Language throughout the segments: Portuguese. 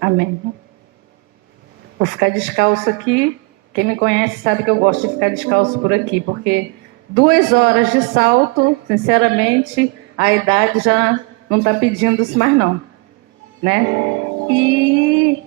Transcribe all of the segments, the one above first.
Amém. Vou ficar descalço aqui. Quem me conhece sabe que eu gosto de ficar descalço por aqui, porque 2 horas de salto, sinceramente, a idade já não está pedindo isso mais não, né? E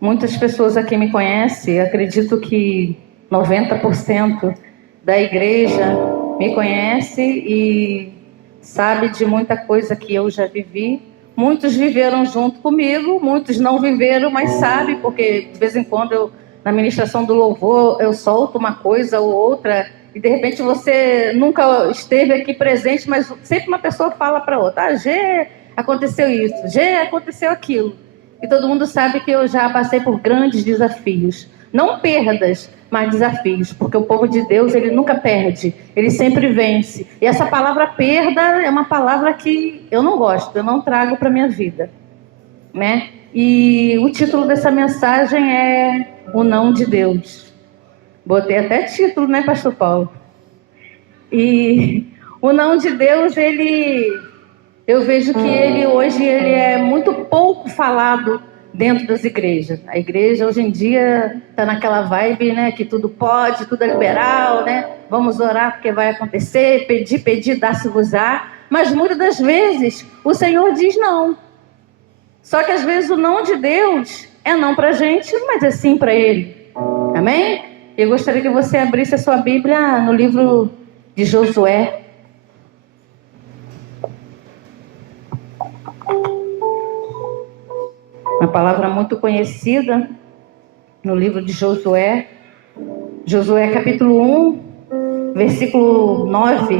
muitas pessoas aqui me conhecem, acredito que 90% da igreja me conhece e sabe de muita coisa que eu já vivi. Muitos viveram junto comigo, muitos não viveram, mas sabem, porque de vez em quando na ministração do louvor eu solto uma coisa ou outra, e de repente você nunca esteve aqui presente, mas sempre uma pessoa fala para outra: ah, Gê, aconteceu isso, Gê, aconteceu aquilo. E todo mundo sabe que eu já passei por grandes desafios. Não perdas, mas desafios. Porque o povo de Deus, ele nunca perde. Ele sempre vence. E essa palavra perda é uma palavra que eu não gosto. Eu não trago para a minha vida, né? E o título dessa mensagem é O Não de Deus. Botei até título, né, Pastor Paulo? E o não de Deus, eu vejo que hoje ele é muito pouco falado dentro das igrejas. A igreja hoje em dia está naquela vibe, né, que tudo pode, tudo é liberal, né? Vamos orar porque vai acontecer, pedir, dá-se-vos-á. Mas muitas das vezes o Senhor diz não. Só que às vezes o não de Deus é não para a gente, mas é sim para Ele. Amém? Eu gostaria que você abrisse a sua Bíblia no livro de Josué. Uma palavra muito conhecida no livro de Josué. Josué capítulo 1, versículo 9.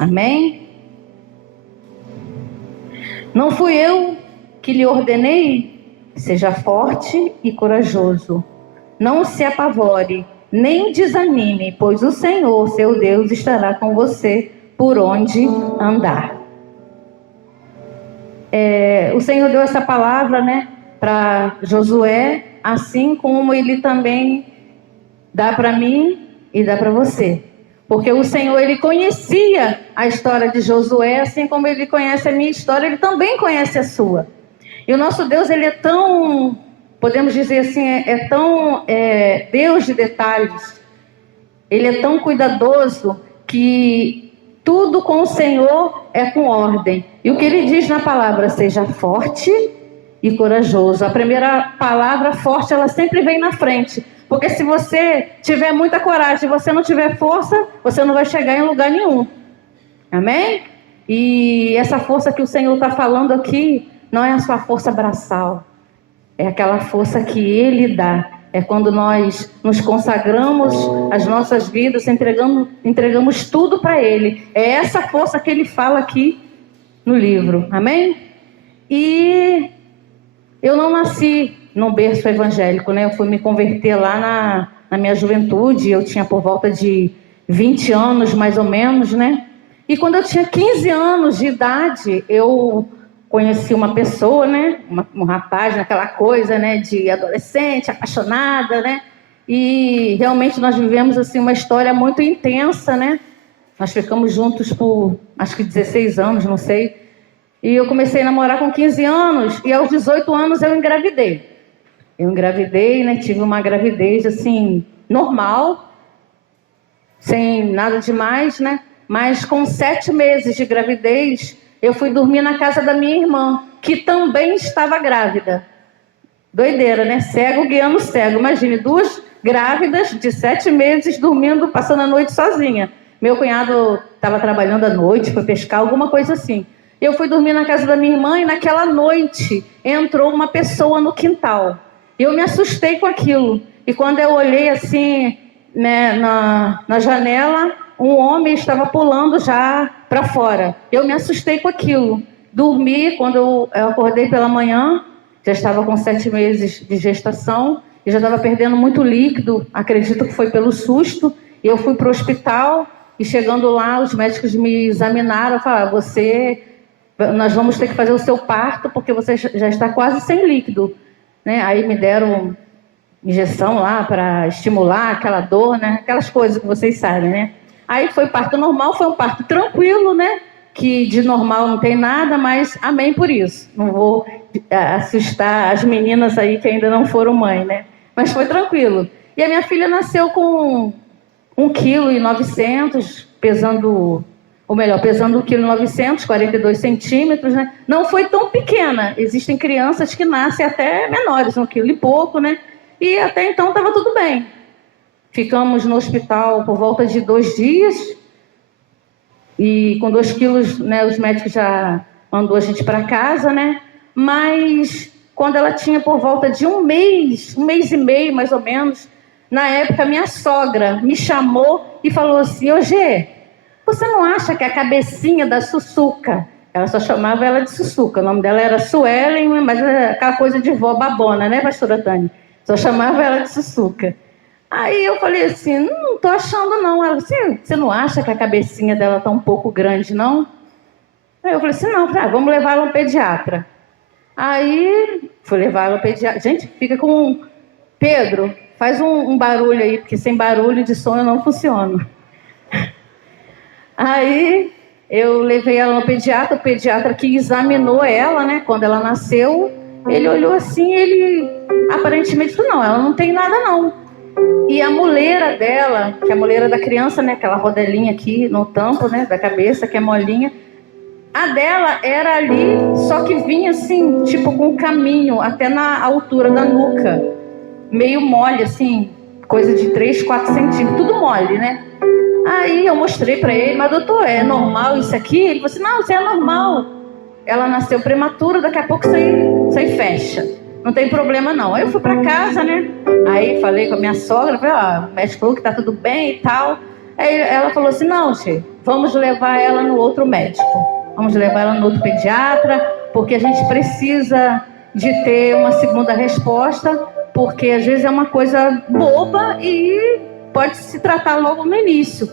Amém? Não fui eu que lhe ordenei? Seja forte e corajoso. Não se apavore, nem desanime, pois o Senhor, seu Deus, estará com você por onde andar. O Senhor deu essa palavra, né, para Josué, assim como Ele também dá para mim e dá para você. Porque o Senhor, Ele conhecia a história de Josué, assim como Ele conhece a minha história, Ele também conhece a sua. E o nosso Deus, Ele é tão, podemos dizer assim, é tão Deus de detalhes. Ele é tão cuidadoso que tudo com o Senhor é com ordem. E o que Ele diz na palavra: seja forte e corajoso. A primeira palavra, forte, ela sempre vem na frente. Porque se você tiver muita coragem e você não tiver força, você não vai chegar em lugar nenhum. Amém? E essa força que o Senhor está falando aqui não é a sua força braçal. É aquela força que Ele dá. É quando nós nos consagramos as nossas vidas, entregamos tudo para Ele. É essa força que Ele fala aqui no livro. Amém? E eu não nasci num berço evangélico, né? Eu fui me converter lá na minha juventude. Eu tinha por volta de 20 anos, mais ou menos, né? E quando eu tinha 15 anos de idade, eu conheci uma pessoa, né? Um rapaz, naquela coisa, né? De adolescente, apaixonada, né? E realmente nós vivemos assim uma história muito intensa, né? Nós ficamos juntos por acho que 16 anos, não sei. E eu comecei a namorar com 15 anos e aos 18 anos eu engravidei. Eu engravidei, né? Tive uma gravidez assim normal, sem nada demais, né? Mas com 7 meses de gravidez, eu fui dormir na casa da minha irmã, que também estava grávida. Doideira, né? Cego guiando cego. Imagine, 2 grávidas de 7 meses dormindo, passando a noite sozinha. Meu cunhado estava trabalhando à noite, foi pescar, alguma coisa assim. Eu fui dormir na casa da minha irmã e naquela noite entrou uma pessoa no quintal. Eu me assustei com aquilo. E quando eu olhei assim, né, na janela, um homem estava pulando já para fora. Eu me assustei com aquilo. Dormi, quando eu acordei pela manhã, já estava com 7 meses de gestação e já estava perdendo muito líquido. Acredito que foi pelo susto. E eu fui para o hospital e chegando lá, os médicos me examinaram e falaram: nós vamos ter que fazer o seu parto porque você já está quase sem líquido, né? Aí me deram injeção lá para estimular aquela dor, né? Aquelas coisas que vocês sabem, né? Aí foi parto normal, foi um parto tranquilo, né? Que de normal não tem nada, mas amém por isso. Não vou assustar as meninas aí que ainda não foram mãe, né? Mas foi tranquilo. E a minha filha nasceu com 1,9 kg, pesando 1,9 kg, 42 centímetros, né? Não foi tão pequena. Existem crianças que nascem até menores, 1 quilo e pouco, né? E até então estava tudo bem. Ficamos no hospital por volta de 2 dias. E com 2 quilos, né, os médicos já mandou a gente para casa, né? Mas quando ela tinha por volta de um mês e meio, mais ou menos, na época, minha sogra me chamou e falou assim: ô Gê, você não acha que a cabecinha da Sussuca, ela só chamava ela de Sussuca, o nome dela era Suelen, mas era aquela coisa de vó babona, né, pastora Tânia? Só chamava ela de Sussuca. Aí eu falei assim: não tô achando não. Ela assim: você não acha que a cabecinha dela tá um pouco grande, não? Aí eu falei assim: não, vamos levar ela ao pediatra. Aí fui levar ela ao pediatra. Gente, fica com... Pedro, faz um barulho aí, porque sem barulho de som eu não funciono. Aí eu levei ela no pediatra, o pediatra que examinou ela, né, quando ela nasceu, ele olhou assim, ele aparentemente falou: não, ela não tem nada não. E a muleira dela, que é a muleira da criança, né, aquela rodelinha aqui no tampo, né, da cabeça, que é molinha, a dela era ali, só que vinha assim, tipo com um caminho até na altura da nuca, meio mole assim, coisa de 3, 4 centímetros, tudo mole, né? Aí eu mostrei para ele: mas doutor, é normal isso aqui? Ele falou assim: não, isso é normal. Ela nasceu prematura, daqui a pouco isso aí fecha. Não tem problema não. Aí eu fui para casa, né? Aí falei com a minha sogra, falei: ó, o médico falou que tá tudo bem e tal. Aí ela falou assim: não, Che, vamos levar ela no outro médico. Vamos levar ela no outro pediatra, porque a gente precisa de ter uma segunda resposta, porque às vezes é uma coisa boba e pode se tratar logo no início.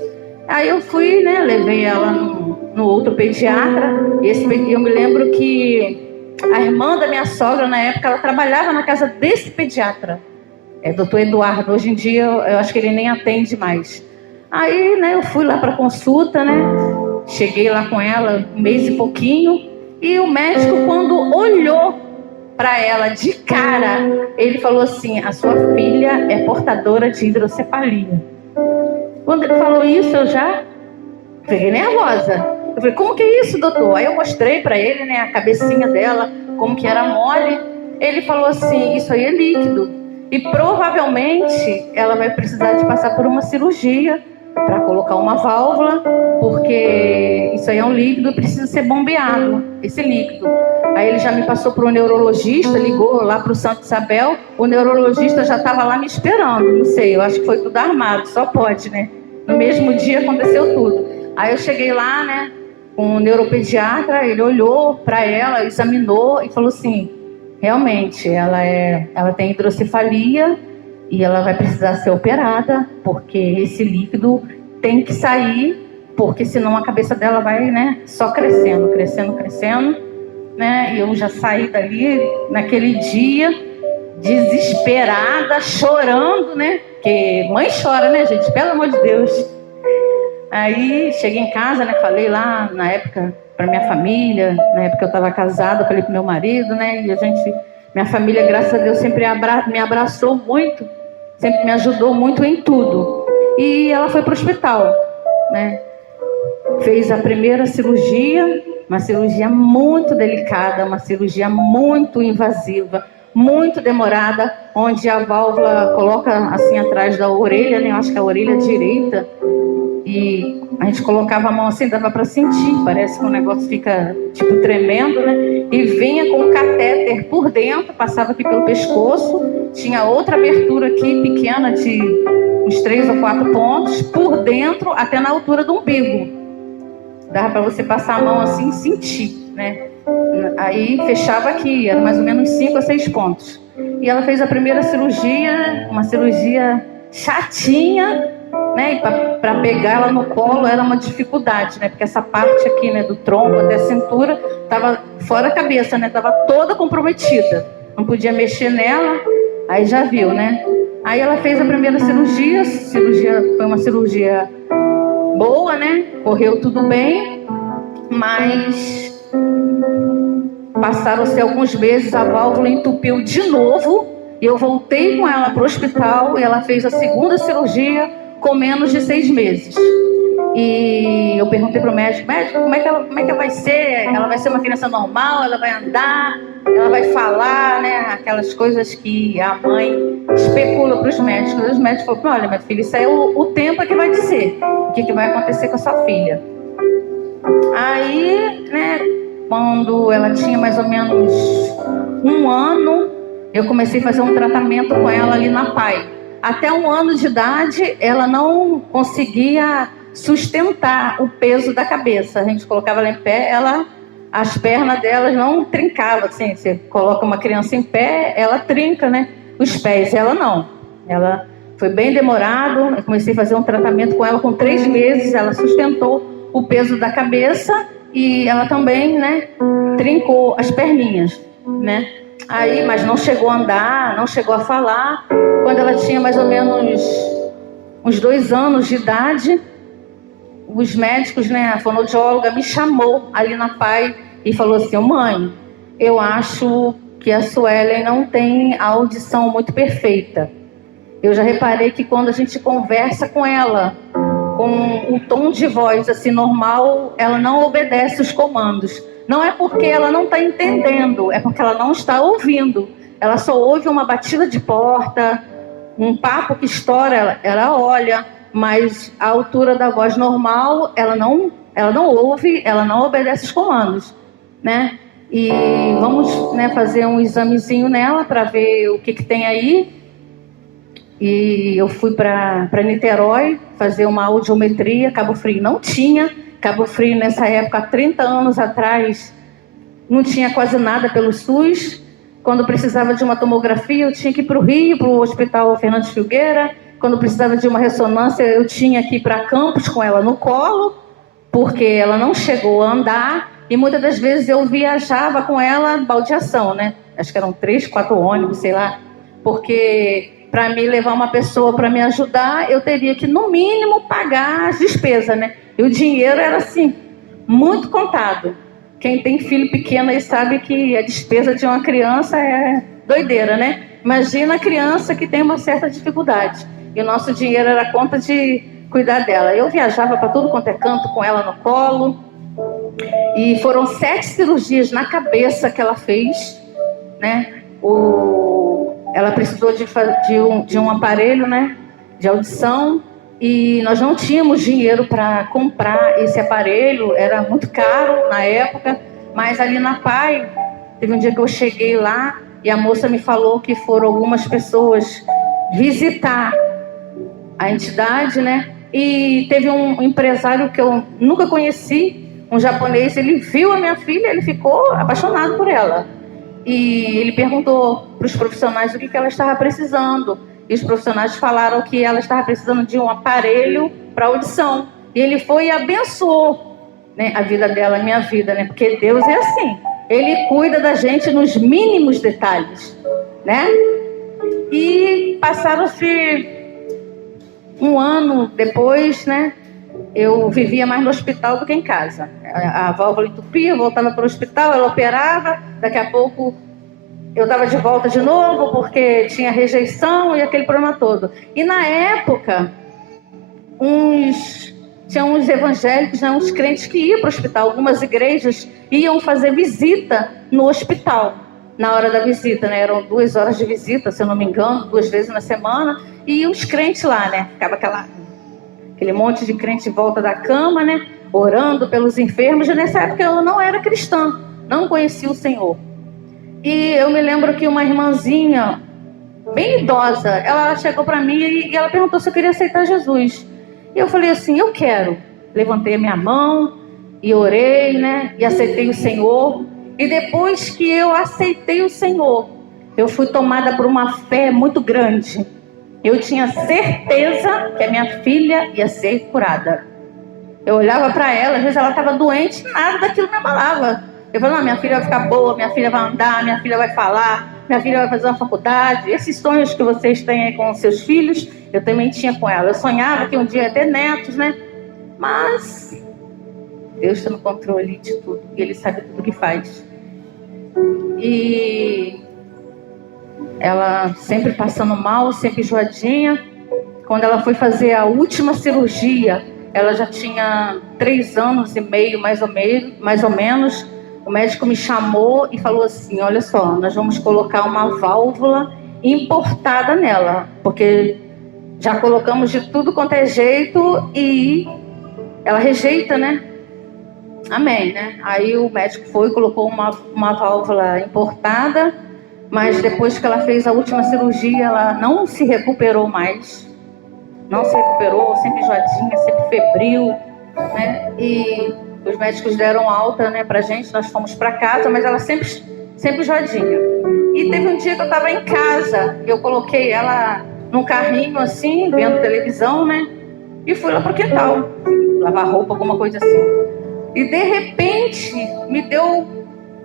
Aí eu fui, né, levei ela no outro pediatra. Eu me lembro que a irmã da minha sogra, na época, ela trabalhava na casa desse pediatra, doutor Eduardo. Hoje em dia eu acho que ele nem atende mais. Aí, né, eu fui lá para consulta, né, cheguei lá com ela 1 mês e pouquinho, e o médico, quando olhou para ela de cara, ele falou assim: a sua filha é portadora de hidrocefalia. Quando ele falou isso, eu já fiquei nervosa. Eu falei: como que é isso, doutor? Aí eu mostrei para ele, né, a cabecinha dela, como que era mole. Ele falou assim: isso aí é líquido, e provavelmente ela vai precisar de passar por uma cirurgia para colocar uma válvula, porque isso aí é um líquido e precisa ser bombeado, esse líquido. Aí ele já me passou para o neurologista, ligou lá para o Santa Isabel, o neurologista já estava lá me esperando, não sei, eu acho que foi tudo armado, só pode, né? No mesmo dia aconteceu tudo. Aí eu cheguei lá, né, com o neuropediatra, ele olhou para ela, examinou e falou assim: realmente, ela tem hidrocefalia e ela vai precisar ser operada, porque esse líquido tem que sair, porque senão a cabeça dela vai, né, só crescendo, né? E eu já saí dali naquele dia desesperada, chorando, né? Porque mãe chora, né, gente? Pelo amor de Deus. Aí cheguei em casa, né? Falei lá na época para minha família, na época eu estava casada, falei pro meu marido, né? E minha família, graças a Deus, sempre me abraçou muito, sempre me ajudou muito em tudo. E ela foi para o hospital, né? Fez a primeira cirurgia, uma cirurgia muito delicada, uma cirurgia muito invasiva, muito demorada, onde a válvula coloca assim atrás da orelha, né? Eu acho que a orelha direita, e a gente colocava a mão assim, dava para sentir, parece que o negócio fica tipo tremendo, né? E vinha com um catéter por dentro, passava aqui pelo pescoço, tinha outra abertura aqui pequena de uns 3 ou 4 pontos, por dentro até na altura do umbigo. Dava para você passar a mão assim e sentir, né? Aí fechava aqui, era mais ou menos 5 a 6 pontos. E ela fez a primeira cirurgia, uma cirurgia chatinha, né? E para pegar ela no colo era uma dificuldade, né? Porque essa parte aqui, né, do tronco até a cintura estava fora a cabeça, né? Estava toda comprometida, não podia mexer nela. Aí já viu, né? Aí ela fez a primeira cirurgia foi uma cirurgia boa, né? Correu tudo bem, mas passaram-se alguns meses, a válvula entupiu de novo e eu voltei com ela para o hospital e ela fez a segunda cirurgia com menos de 6 meses. E eu perguntei para o médico, como é que ela vai ser? Ela vai ser uma criança normal? Ela vai andar? Ela vai falar, né? Aquelas coisas que a mãe especula para os médicos. Os médicos falaram, olha, minha filha, isso aí é o tempo que vai dizer o que vai acontecer com a sua filha. Aí, né, quando ela tinha mais ou menos 1 ano, eu comecei a fazer um tratamento com ela ali na PAI. Até 1 ano de idade, ela não conseguia sustentar o peso da cabeça. A gente colocava ela em pé, as pernas delas não trincavam. Assim, você coloca uma criança em pé, ela trinca, né? Os pés, ela não. Ela foi bem demorado. Eu comecei a fazer um tratamento com ela com 3 meses. Ela sustentou o peso da cabeça e ela também, né, trincou as perninhas, né? Aí, mas não chegou a andar, não chegou a falar. Quando ela tinha mais ou menos uns 2 anos de idade, os médicos, né, a fonoaudióloga me chamou ali na PAI e falou assim, mãe, eu acho que a Suelen não tem a audição muito perfeita. Eu já reparei que quando a gente conversa com ela, com um tom de voz assim normal, ela não obedece os comandos. Não é porque ela não está entendendo, é porque ela não está ouvindo. Ela só ouve uma batida de porta, um papo que estoura, ela olha, mas a altura da voz normal, ela não ouve, ela não obedece os comandos, né? E vamos, né, fazer um examezinho nela para ver o que tem aí. E eu fui para Niterói fazer uma audiometria. Cabo Frio não tinha. Cabo Frio nessa época, há 30 anos atrás, não tinha quase nada pelo SUS. Quando precisava de uma tomografia, eu tinha que ir para o Rio, para o Hospital Fernandes Filgueira. Quando precisava de uma ressonância, eu tinha que ir para Campos com ela no colo, porque ela não chegou a andar. E muitas das vezes eu viajava com ela baldeação, né? Acho que eram 3, 4 ônibus, sei lá. Porque para me levar uma pessoa para me ajudar, eu teria que, no mínimo, pagar as despesas, né? E o dinheiro era, assim, muito contado. Quem tem filho pequeno aí sabe que a despesa de uma criança é doideira, né? Imagina a criança que tem uma certa dificuldade. E o nosso dinheiro era conta de cuidar dela. Eu viajava para tudo quanto é canto com ela no colo. E foram 7 cirurgias na cabeça que ela fez, né? Ela precisou de um aparelho, né, de audição, e nós não tínhamos dinheiro para comprar esse aparelho, era muito caro na época, mas ali na PAI, teve um dia que eu cheguei lá e a moça me falou que foram algumas pessoas visitar a entidade, né, e teve um empresário que eu nunca conheci, um japonês, ele viu a minha filha, ele ficou apaixonado por ela. E ele perguntou para os profissionais o que ela estava precisando. E os profissionais falaram que ela estava precisando de um aparelho para audição. E ele foi e abençoou, né, a vida dela, a minha vida, né? Porque Deus é assim. Ele cuida da gente nos mínimos detalhes, né? E passaram-se 1 ano depois, né? Eu vivia mais no hospital do que em casa. A válvula entupia, eu voltava para o hospital, ela operava, daqui a pouco eu estava de volta de novo, porque tinha rejeição e aquele problema todo. E na época, tinha uns evangélicos, né, uns crentes que iam para o hospital. Algumas igrejas iam fazer visita no hospital, na hora da visita, né? Eram 2 horas de visita, se eu não me engano, 2 vezes na semana. E os crentes lá, né? Ficava aquele monte de crente em volta da cama, né? Orando pelos enfermos. E nessa época eu não era cristã, não conhecia o Senhor. E eu me lembro que uma irmãzinha, bem idosa, ela chegou para mim e ela perguntou se eu queria aceitar Jesus. E eu falei assim, eu quero. Levantei a minha mão e orei, né? E aceitei o Senhor. E depois que eu aceitei o Senhor, eu fui tomada por uma fé muito grande. Eu tinha certeza que a minha filha ia ser curada. Eu olhava para ela, às vezes ela estava doente, nada daquilo me abalava. Eu falava, não, minha filha vai ficar boa, minha filha vai andar, minha filha vai falar, minha filha vai fazer uma faculdade. Esses sonhos que vocês têm aí com os seus filhos, eu também tinha com ela. Eu sonhava que um dia ia ter netos, né? Mas Deus está no controle de tudo. E Ele sabe tudo o que faz. E ela sempre passando mal, sempre enjoadinha. Quando ela foi fazer a última cirurgia, ela já tinha 3 anos e meio, mais ou menos. O médico me chamou e falou assim: olha só, nós vamos colocar uma válvula importada nela, porque já colocamos de tudo quanto é jeito e ela rejeita, né? Amém, né? Aí o médico foi e colocou uma válvula importada, mas depois que ela fez a última cirurgia, ela não se recuperou mais. Não se recuperou, sempre enjoadinha, sempre febril, né? E os médicos deram alta, né, pra gente, nós fomos pra casa, mas ela sempre enjoadinha. E teve um dia que eu tava em casa, eu coloquei ela num carrinho assim, vendo televisão, né? E fui lá pro quintal, lavar roupa, alguma coisa assim. E de repente, me deu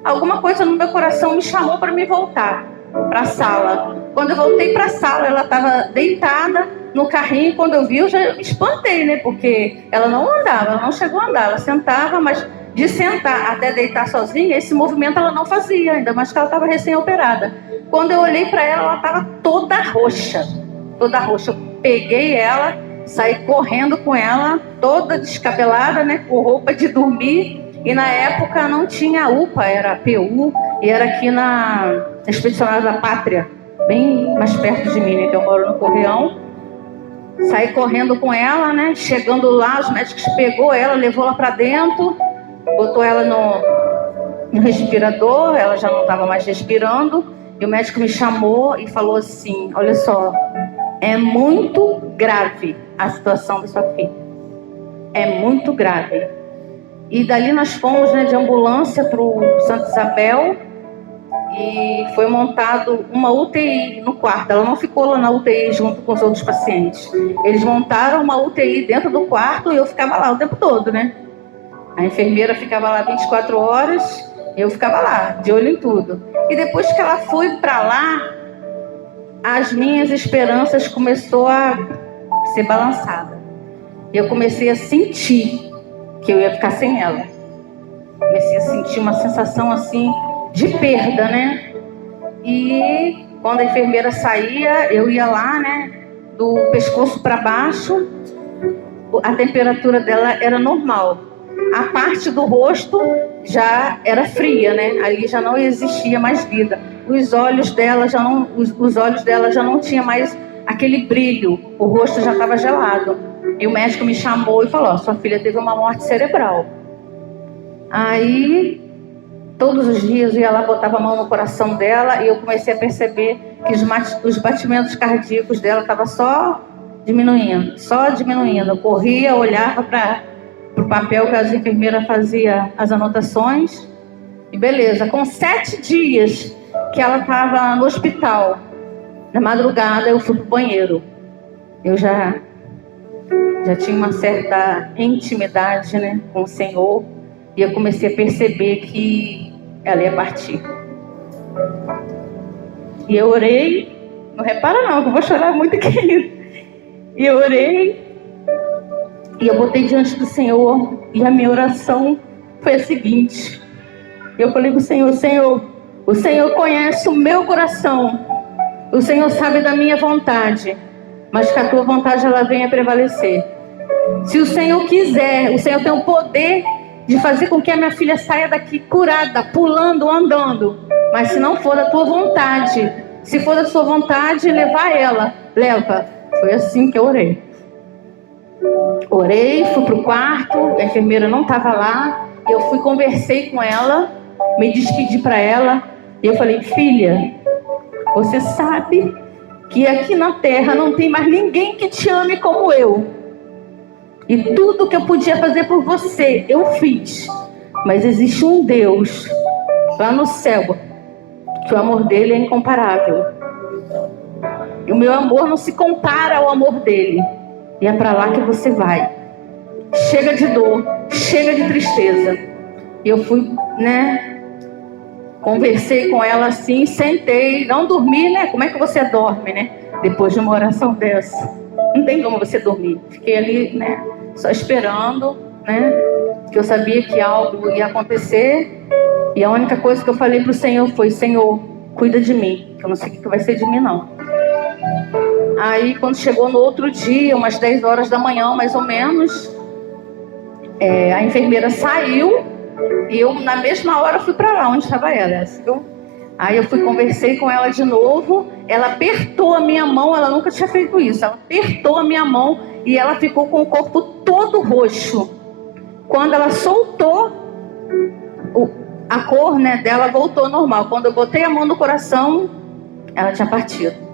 alguma coisa no meu coração, me chamou para me voltar para a sala. Quando eu voltei para a sala, ela estava deitada no carrinho. Quando eu vi, eu já me espantei, né? Porque ela não andava, ela não chegou a andar. Ela sentava, mas de sentar até deitar sozinha, esse movimento ela não fazia, ainda mais que ela estava recém-operada. Quando eu olhei para ela estava toda roxa. Toda roxa. Eu peguei ela, saí correndo com ela, toda descabelada, né? Com roupa de dormir. E na época não tinha UPA, era PU, e era aqui na Expedicionária da Pátria, bem mais perto de mim, né, que eu moro no Correão. Saí correndo com ela, né? Chegando lá, os médicos pegou ela, levou ela para dentro, botou ela no respirador, ela já não estava mais respirando, e o médico me chamou e falou assim: olha só, é muito grave a situação da sua filha. É muito grave. E dali nós fomos, né, de ambulância para o Santa Isabel e foi montado uma UTI no quarto. Ela não ficou lá na UTI junto com os outros pacientes. Eles montaram uma UTI dentro do quarto e eu ficava lá o tempo todo, né? A enfermeira ficava lá 24 horas e eu ficava lá, de olho em tudo. E depois que ela foi para lá, as minhas esperanças começaram a ser balançadas. Eu comecei a sentir que eu ia ficar sem ela. Comecei a sentir uma sensação assim de perda, né? E quando a enfermeira saía, eu ia lá, né, do pescoço para baixo, a temperatura dela era normal. A parte do rosto já era fria, né? Ali já não existia mais vida. Os olhos dela já não tinha mais aquele brilho. O rosto já estava gelado. E o médico me chamou e falou: sua filha teve uma morte cerebral. Aí, todos os dias eu ia lá, botava a mão no coração dela e eu comecei a perceber que os batimentos cardíacos dela estavam só diminuindo. Eu corria, olhava para o papel que as enfermeiras faziam as anotações. E beleza, com 7 dias que ela estava no hospital, na madrugada eu fui pro banheiro. Eu já tinha uma certa intimidade, né, com o Senhor, e eu comecei a perceber que ela ia partir. E eu orei, não repara não, que eu vou chorar muito aqui. E eu orei, e eu botei diante do Senhor, e a minha oração foi a seguinte: eu falei com o Senhor: Senhor, o Senhor conhece o meu coração, o Senhor sabe da minha vontade, mas que a tua vontade ela venha prevalecer. Se o Senhor quiser, o Senhor tem o poder de fazer com que a minha filha saia daqui curada, pulando, andando. Mas se não for da tua vontade, se for da sua vontade, levar ela, leva. Foi assim que eu orei. Orei, fui pro quarto, a enfermeira não estava lá. Eu fui, conversei com ela, me despedi para ela. E eu falei: filha, você sabe que aqui na terra não tem mais ninguém que te ame como eu. E tudo que eu podia fazer por você, eu fiz. Mas existe um Deus lá no céu, que o amor dele é incomparável. E o meu amor não se compara ao amor dele. E é para lá que você vai. Chega de dor, chega de tristeza. E eu fui, né? Conversei com ela assim, sentei, não dormi, né? Como é que você dorme, né? Depois de uma oração dessa. Não tem como você dormir. Fiquei ali, né? só esperando, né? Que eu sabia que algo ia acontecer. E a única coisa que eu falei pro Senhor foi: Senhor, cuida de mim, que eu não sei o que vai ser de mim, não. Aí, quando chegou no outro dia, umas 10 horas da manhã, mais ou menos, a enfermeira saiu e eu, na mesma hora, fui para lá onde estava ela. Aí eu conversei com ela de novo. Ela apertou a minha mão, ela nunca tinha feito isso. Ela apertou a minha mão e ela ficou com o corpo todo roxo. Quando ela soltou, a cor, né, dela voltou normal. Quando eu botei a mão no coração, ela tinha partido.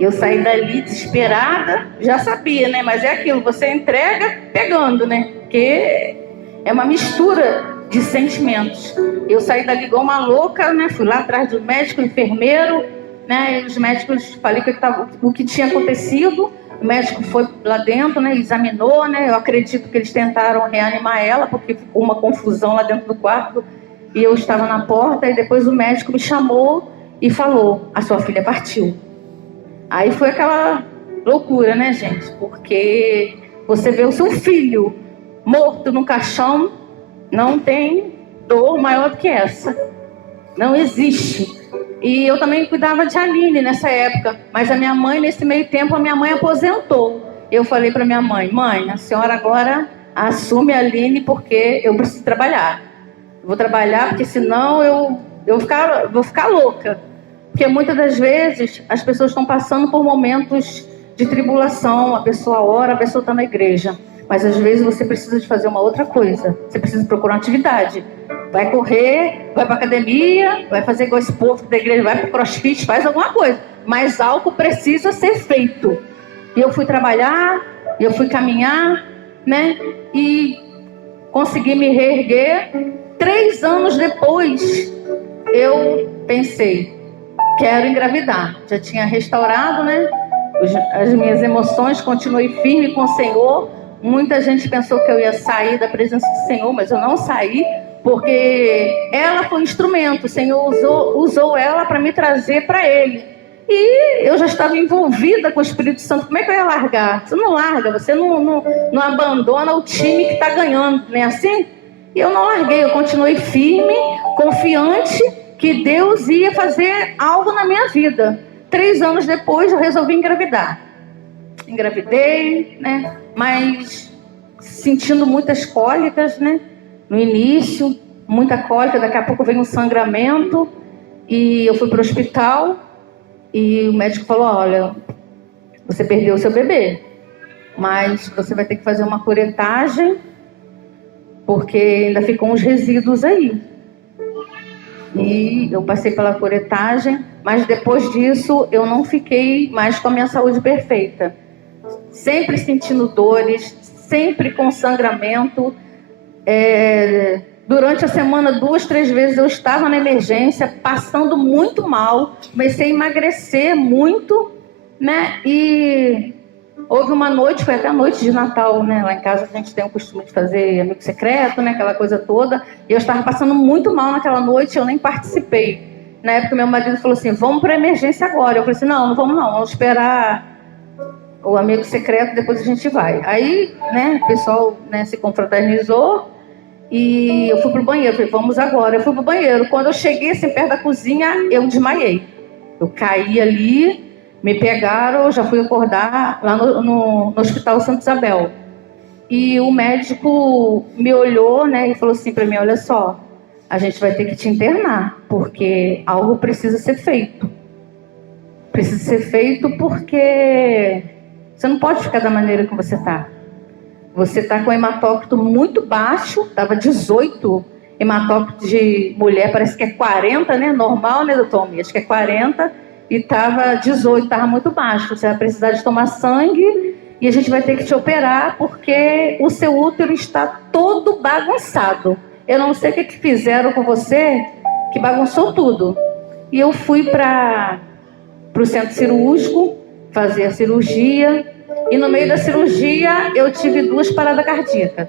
Eu saí dali desesperada, já sabia, né? Mas é aquilo, você entrega pegando, né? Porque é uma mistura de sentimentos. Eu saí dali igual uma louca, né? Fui lá atrás do médico, enfermeiro, né? E os médicos, falei o que tinha acontecido. O médico foi lá dentro, né? Examinou, né? Eu acredito que eles tentaram reanimar ela, porque ficou uma confusão lá dentro do quarto. E eu estava na porta, e depois o médico me chamou e falou: a sua filha partiu. Aí foi aquela loucura, né, gente? Porque você vê o seu filho morto no caixão, não tem dor maior do que essa. Não existe. E eu também cuidava de Aline nessa época. Mas a minha mãe, nesse meio tempo, a minha mãe aposentou. Eu falei para minha mãe: mãe, a senhora agora assume a Aline, porque eu preciso trabalhar. Vou trabalhar, porque senão eu vou ficar louca. Porque muitas das vezes as pessoas estão passando por momentos de tribulação, a pessoa ora, a pessoa está na igreja. Mas às vezes você precisa de fazer uma outra coisa. Você precisa procurar uma atividade. Vai correr, vai para academia, vai fazer igual esse povo da igreja, vai para o crossfit, faz alguma coisa. Mas algo precisa ser feito. E eu fui trabalhar, eu fui caminhar, né? E consegui me reerguer. 3 anos depois, eu pensei: quero engravidar. Já tinha restaurado, né? As minhas emoções, continuei firme com o Senhor. Muita gente pensou que eu ia sair da presença do Senhor, mas eu não saí, porque ela foi um instrumento. O Senhor usou ela para me trazer para Ele. E eu já estava envolvida com o Espírito Santo. Como é que eu ia largar? Você não larga, você não abandona o time que está ganhando, não é assim? E eu não larguei, eu continuei firme, confiante que Deus ia fazer algo na minha vida. 3 anos depois eu resolvi engravidar. Engravidei, né? Mas sentindo muitas cólicas, né? No início, muita cólica, daqui a pouco veio um sangramento. E eu fui para o hospital e o médico falou: olha, você perdeu o seu bebê, mas você vai ter que fazer uma curetagem, porque ainda ficam uns resíduos aí. E eu passei pela curetagem, mas depois disso eu não fiquei mais com a minha saúde perfeita. Sempre sentindo dores, sempre com sangramento. Durante a semana, 2, 3 vezes eu estava na emergência, passando muito mal. Comecei a emagrecer muito, né? E houve uma noite, foi até a noite de Natal, né? Lá em casa a gente tem o costume de fazer amigo secreto, né? Aquela coisa toda. E eu estava passando muito mal naquela noite, eu nem participei. Na época meu marido falou assim: vamos para a emergência agora. Eu falei assim: não vamos não, vamos esperar o amigo secreto, depois a gente vai. Aí, né, o pessoal, né, se confraternizou e eu fui pro banheiro. Falei: vamos agora. Eu fui pro banheiro. Quando eu cheguei assim perto da cozinha, eu desmaiei. Eu caí ali. Me pegaram, eu já fui acordar lá no Hospital Santa Isabel. E o médico me olhou, né, e falou assim para mim: olha só, a gente vai ter que te internar, porque algo precisa ser feito. Precisa ser feito porque você não pode ficar da maneira que você está. Você está com hematócrito muito baixo, estava 18, hematócrito de mulher parece que é 40, né, normal, né, doutor? Acho que é 40. E estava 18, estava muito baixo. Você vai precisar de tomar sangue e a gente vai ter que te operar porque o seu útero está todo bagunçado. Eu não sei o que fizeram com você, que bagunçou tudo. E eu fui para o centro cirúrgico fazer a cirurgia. E no meio da cirurgia eu tive 2 paradas cardíacas.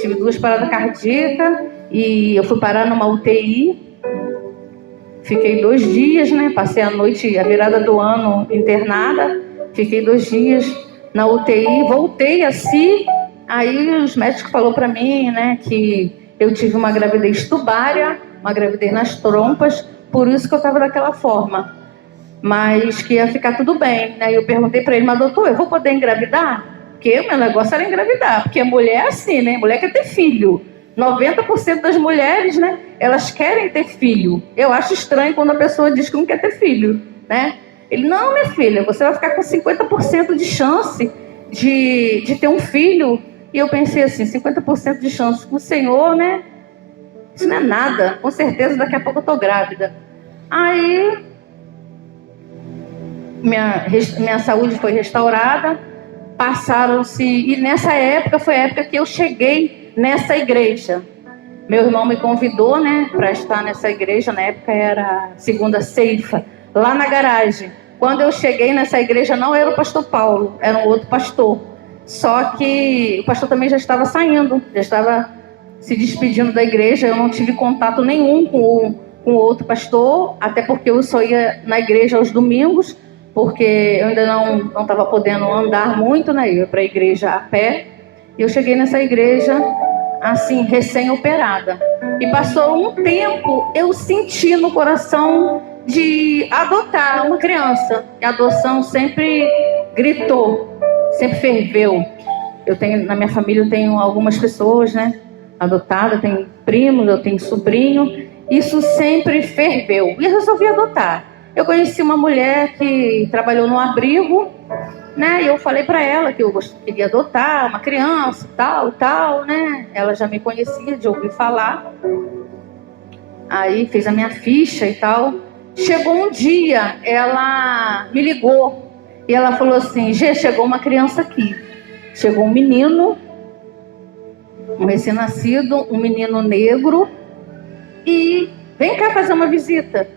Tive 2 paradas cardíacas e eu fui parar numa UTI. Fiquei 2 dias, né? Passei a noite, a virada do ano, internada. Fiquei 2 dias na UTI. Voltei assim, Aí os médicos falaram para mim, né, que eu tive uma gravidez tubária, uma gravidez nas trompas, por isso que eu estava daquela forma. Mas que ia ficar tudo bem. Aí eu perguntei para ele, mas doutor, eu vou poder engravidar? Porque o meu negócio era engravidar, porque a mulher é assim, né? Mulher quer ter filho. 90% das mulheres, né, elas querem ter filho. Eu acho estranho quando a pessoa diz que não quer ter filho, né? Ele, não, minha filha, você vai ficar com 50% de chance de ter um filho. E eu pensei assim, 50% de chance com o Senhor, né? Isso não é nada. Com certeza daqui a pouco eu tô grávida. Aí minha saúde foi restaurada, passaram-se, e nessa época foi a época que eu cheguei nessa igreja. Meu irmão me convidou, né, para estar nessa igreja. Na época era segunda ceifa, lá na garagem. Quando eu cheguei nessa igreja não era o pastor Paulo, era um outro pastor. Só que o pastor também já estava saindo, já estava se despedindo da igreja. Eu não tive contato nenhum com o outro pastor, até porque eu só ia na igreja aos domingos, porque eu ainda não estava podendo andar muito, né? Eu ia para a igreja a pé. E eu cheguei nessa igreja assim, recém-operada. E passou um tempo, eu senti no coração de adotar uma criança. E a adoção sempre gritou, sempre ferveu. Eu tenho, na minha família eu tenho algumas pessoas, né, adotadas, eu tenho primos, eu tenho sobrinho. Isso sempre ferveu. E eu resolvi adotar. Eu conheci uma mulher que trabalhou no abrigo, né? E eu falei para ela que eu queria adotar uma criança, tal, né? Ela já me conhecia de ouvir falar. Aí fez a minha ficha e tal. Chegou um dia, ela me ligou e ela falou assim: Gê, chegou uma criança aqui. Chegou um menino, um recém-nascido, um menino negro, e vem cá fazer uma visita.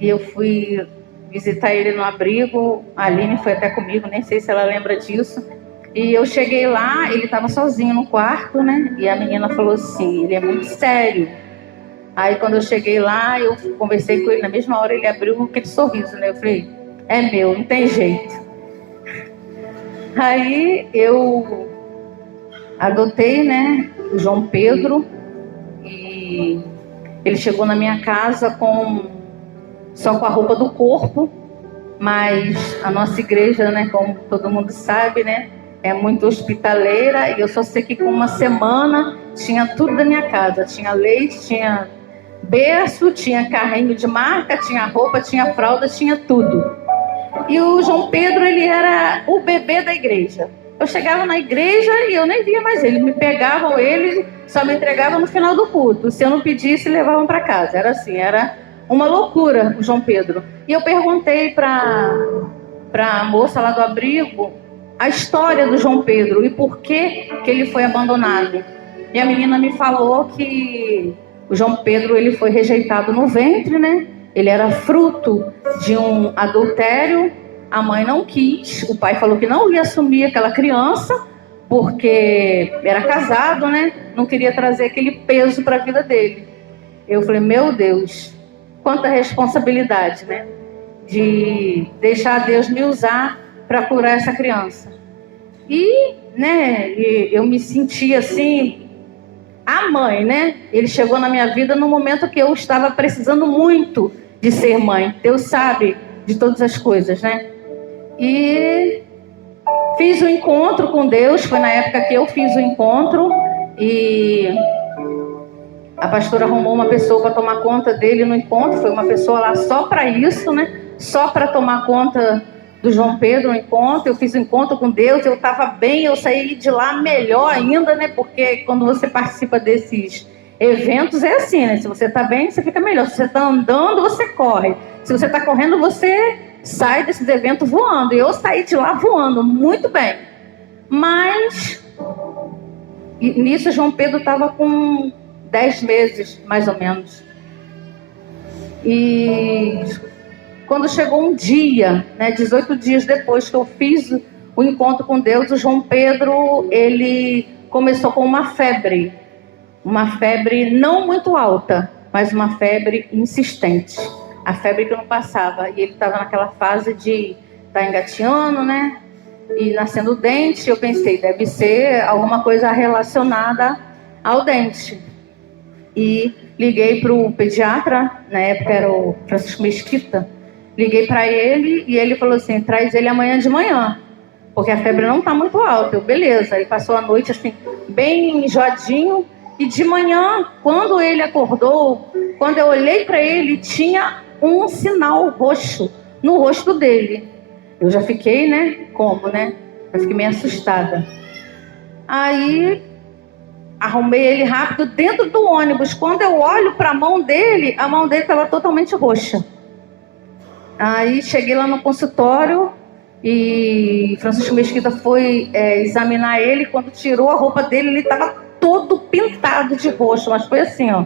E eu fui visitar ele no abrigo. A Aline foi até comigo, nem sei se ela lembra disso. E eu cheguei lá, ele estava sozinho no quarto, né? E a menina falou assim: ele é muito sério. Aí quando eu cheguei lá, eu conversei com ele, na mesma hora ele abriu aquele sorriso, né? Eu falei: é meu, não tem jeito. Aí eu adotei, né, o João Pedro. E ele chegou na minha casa só com a roupa do corpo, mas a nossa igreja, né, como todo mundo sabe, né, é muito hospitaleira. E eu só sei que com uma semana tinha tudo da minha casa. Tinha leite, tinha berço, tinha carrinho de marca, tinha roupa, tinha fralda, tinha tudo. E o João Pedro, ele era o bebê da igreja. Eu chegava na igreja e eu nem via mais ele. Me pegavam ele, só me entregavam no final do culto. Se eu não pedisse, levavam para casa. Era assim, era uma loucura o João Pedro. E eu perguntei para a moça lá do abrigo a história do João Pedro e por que ele foi abandonado. E a menina me falou que o João Pedro, ele foi rejeitado no ventre, né? Ele era fruto de um adultério. A mãe não quis, o pai falou que não ia assumir aquela criança porque era casado, né? Não queria trazer aquele peso para a vida dele. Eu falei: meu Deus, quanta responsabilidade, né? De deixar Deus me usar para curar essa criança. E, né, eu me senti assim, a mãe, né? Ele chegou na minha vida no momento que eu estava precisando muito de ser mãe. Deus sabe de todas as coisas, né? E fiz o encontro com Deus. Foi na época que eu fiz o encontro e a pastora arrumou uma pessoa para tomar conta dele no encontro. Foi uma pessoa lá só para isso, né? Só para tomar conta do João Pedro no encontro. Eu fiz o encontro com Deus, eu estava bem, eu saí de lá melhor ainda, né? Porque quando você participa desses eventos é assim, né? Se você está bem, você fica melhor. Se você está andando, você corre. Se você está correndo, você sai desses eventos voando. E eu saí de lá voando, muito bem. Mas nisso João Pedro estava com 10 meses, mais ou menos. E quando chegou um dia, né, 18 dias depois que eu fiz o encontro com Deus, o João Pedro, ele começou com uma febre não muito alta, mas uma febre insistente. A febre que não passava. E ele estava naquela fase de estar engateando, né? e nascendo dente. Eu pensei, deve ser alguma coisa relacionada ao dente. E liguei para o pediatra, na época era o Francisco Mesquita. Liguei para ele e ele falou assim, traz ele amanhã de manhã, porque a febre não está muito alta. Eu, beleza. Ele passou a noite assim, bem enjoadinho. E de manhã, quando ele acordou, quando eu olhei para ele, tinha um sinal roxo no rosto dele. Eu já fiquei, né? Como, né? Eu fiquei meio assustada. Aí, arrumei ele rápido dentro do ônibus. Quando eu olho para a mão dele estava totalmente roxa. Aí, cheguei lá no consultório e Francisco Mesquita foi examinar ele. Quando tirou a roupa dele, ele estava todo pintado de roxo, mas foi assim, ó,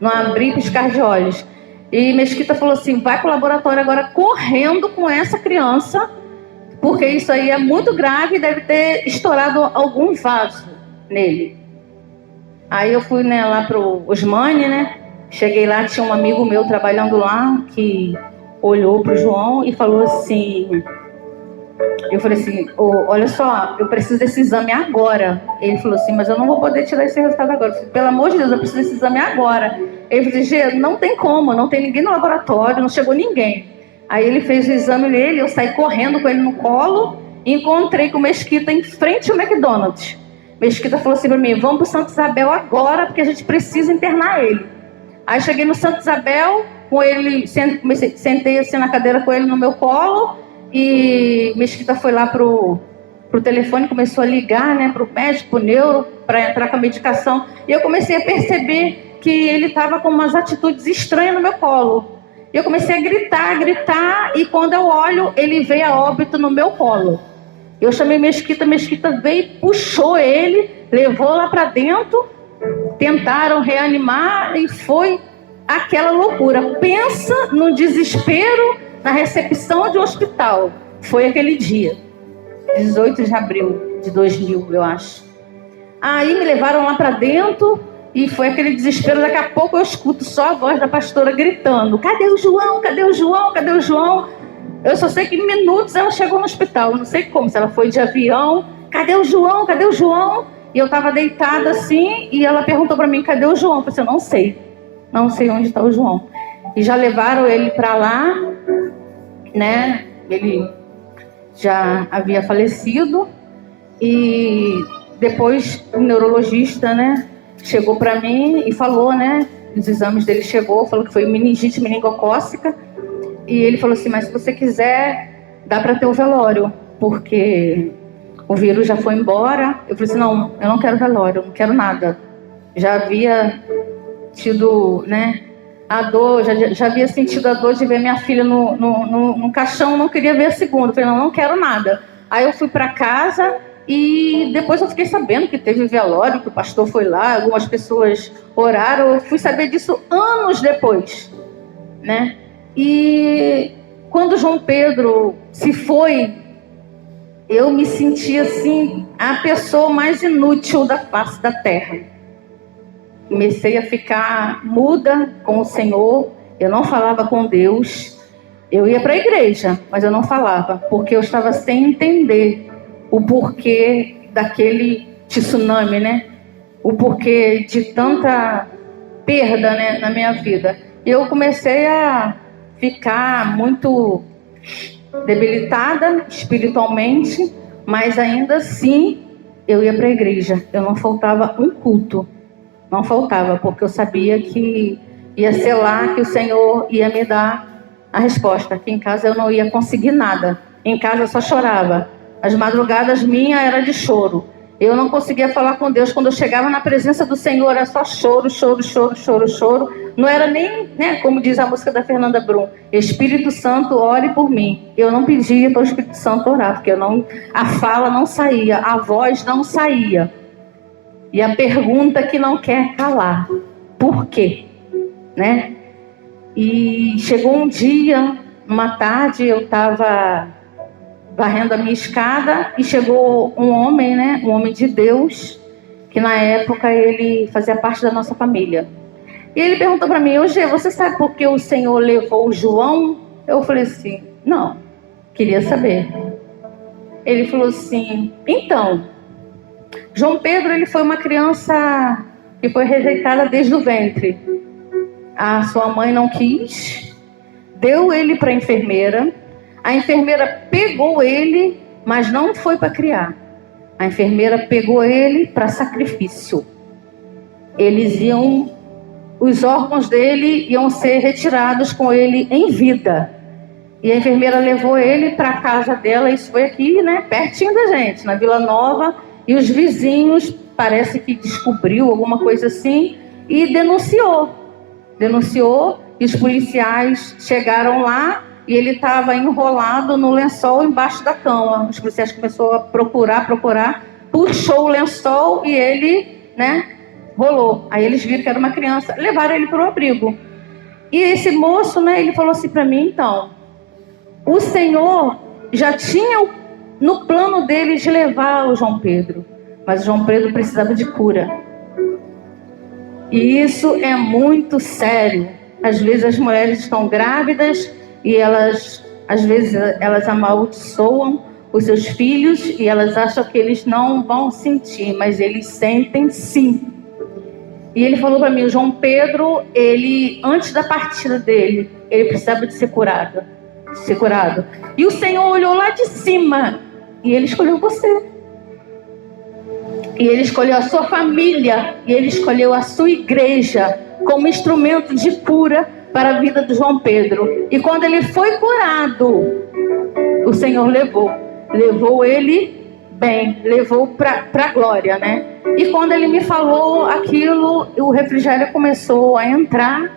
não abri e piscar de olhos. E Mesquita falou assim, vai para o laboratório agora correndo com essa criança, porque isso aí é muito grave e deve ter estourado algum vaso nele. Aí eu fui, né, lá pro Osmani, né, cheguei lá, tinha um amigo meu trabalhando lá, que olhou pro João e falou assim... Eu falei assim, olha só, eu preciso desse exame agora. Ele falou assim, mas eu não vou poder tirar esse resultado agora. Eu falei, pelo amor de Deus, eu preciso desse exame agora. Ele falou assim, Gê, não tem como, não tem ninguém no laboratório, não chegou ninguém. Aí ele fez o exame nele, eu saí correndo com ele no colo e encontrei com o Mesquita em frente ao McDonald's. Mesquita falou assim pra mim, vamos pro Santa Isabel agora, porque a gente precisa internar ele. Aí cheguei no Santa Isabel, com ele, sentei assim na cadeira com ele no meu colo. E Mesquita foi lá pro telefone, começou a ligar, né, pro médico, pro neuro, para entrar com a medicação. E eu comecei a perceber que ele estava com umas atitudes estranhas no meu colo. E eu comecei a gritar, e quando eu olho, ele veio a óbito no meu colo. Eu chamei Mesquita veio e puxou ele, levou lá para dentro, tentaram reanimar e foi aquela loucura. Pensa no desespero na recepção de um hospital. Foi aquele dia, 18 de abril de 2000, eu acho. Aí me levaram lá para dentro e foi aquele desespero. Daqui a pouco eu escuto só a voz da pastora gritando, cadê o João? Cadê o João? Cadê o João? Eu só sei que em minutos ela chegou no hospital. Eu não sei como, se ela foi de avião. Cadê o João? Cadê o João? E eu estava deitada assim e ela perguntou para mim, cadê o João? Eu falei, eu não sei. Não sei onde está o João. E já levaram ele para lá, né? Ele já havia falecido. E depois o neurologista, né, chegou para mim e falou, né? Os exames dele falou que foi meningite meningocócica. E ele falou assim, mas se você quiser, dá para ter o velório, porque o vírus já foi embora. Eu falei assim, não, eu não quero velório, eu não quero nada. Já havia tido, né, a dor, já havia sentido a dor de ver minha filha no caixão, não queria ver a segunda. Eu falei, não quero nada. Aí eu fui para casa e depois eu fiquei sabendo que teve velório, que o pastor foi lá, algumas pessoas oraram. Eu fui saber disso anos depois, né? E quando João Pedro se foi, eu me senti assim, a pessoa mais inútil da face da terra. Comecei a ficar muda com o Senhor, eu não falava com Deus. Eu ia para a igreja, mas eu não falava, porque eu estava sem entender o porquê daquele tsunami, né? O porquê de tanta perda, né, na minha vida. Eu comecei a ficar muito debilitada espiritualmente, mas ainda assim eu ia para a igreja. Eu não faltava um culto, não faltava, porque eu sabia que ia ser lá que o Senhor ia me dar a resposta. Aqui em casa eu não ia conseguir nada, em casa eu só chorava. As madrugadas minhas eram de choro. Eu não conseguia falar com Deus. Quando eu chegava na presença do Senhor, era só choro, choro, choro, choro, choro. Não era nem, né, como diz a música da Fernanda Brum, Espírito Santo, ore por mim. Eu não pedia para o Espírito Santo orar, porque a fala não saía, a voz não saía. E a pergunta que não quer calar, por quê? Né? E chegou um dia, uma tarde, eu estava varrendo a minha escada e chegou um homem, né? Um homem de Deus, que na época ele fazia parte da nossa família. E ele perguntou para mim, Gê, você sabe por que o Senhor levou o João? Eu falei assim, não, queria saber. ele falou assim: então, João Pedro, ele foi uma criança que foi rejeitada desde o ventre. A sua mãe não quis, deu ele para a enfermeira pegou ele, mas não foi para criar. A enfermeira pegou ele para sacrifício. Os órgãos dele iam ser retirados com ele em vida. E a enfermeira levou ele para a casa dela, isso foi aqui, né, pertinho da gente, na Vila Nova, e os vizinhos, parece que descobriu alguma coisa assim, e denunciou, e os policiais chegaram lá, e ele estava enrolado no lençol embaixo da cama. Os policiais começaram a procurar, puxou o lençol e ele, né, rolou. Aí eles viram que era uma criança, levaram ele para o abrigo. E esse moço, né, ele falou assim para mim: então, o Senhor já tinha no plano dele de levar o João Pedro, mas o João Pedro precisava de cura. E isso é muito sério. Às vezes as mulheres estão grávidas e às vezes elas amaldiçoam os seus filhos e elas acham que eles não vão sentir, mas eles sentem sim. E ele falou para mim: o João Pedro, ele, antes da partida dele, ele precisava de ser curado. E o Senhor olhou lá de cima e ele escolheu você. E ele escolheu a sua família, e ele escolheu a sua igreja como instrumento de cura para a vida do João Pedro. E quando ele foi curado, o Senhor levou ele bem, levou para a glória, né? E quando ele me falou aquilo, o refrigério começou a entrar,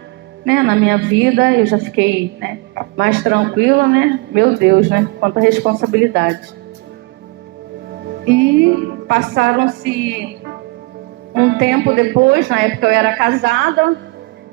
né, na minha vida. Eu já fiquei, né, mais tranquila, né? Meu Deus, né? Quanta responsabilidade. E passaram-se um tempo depois, na época eu era casada,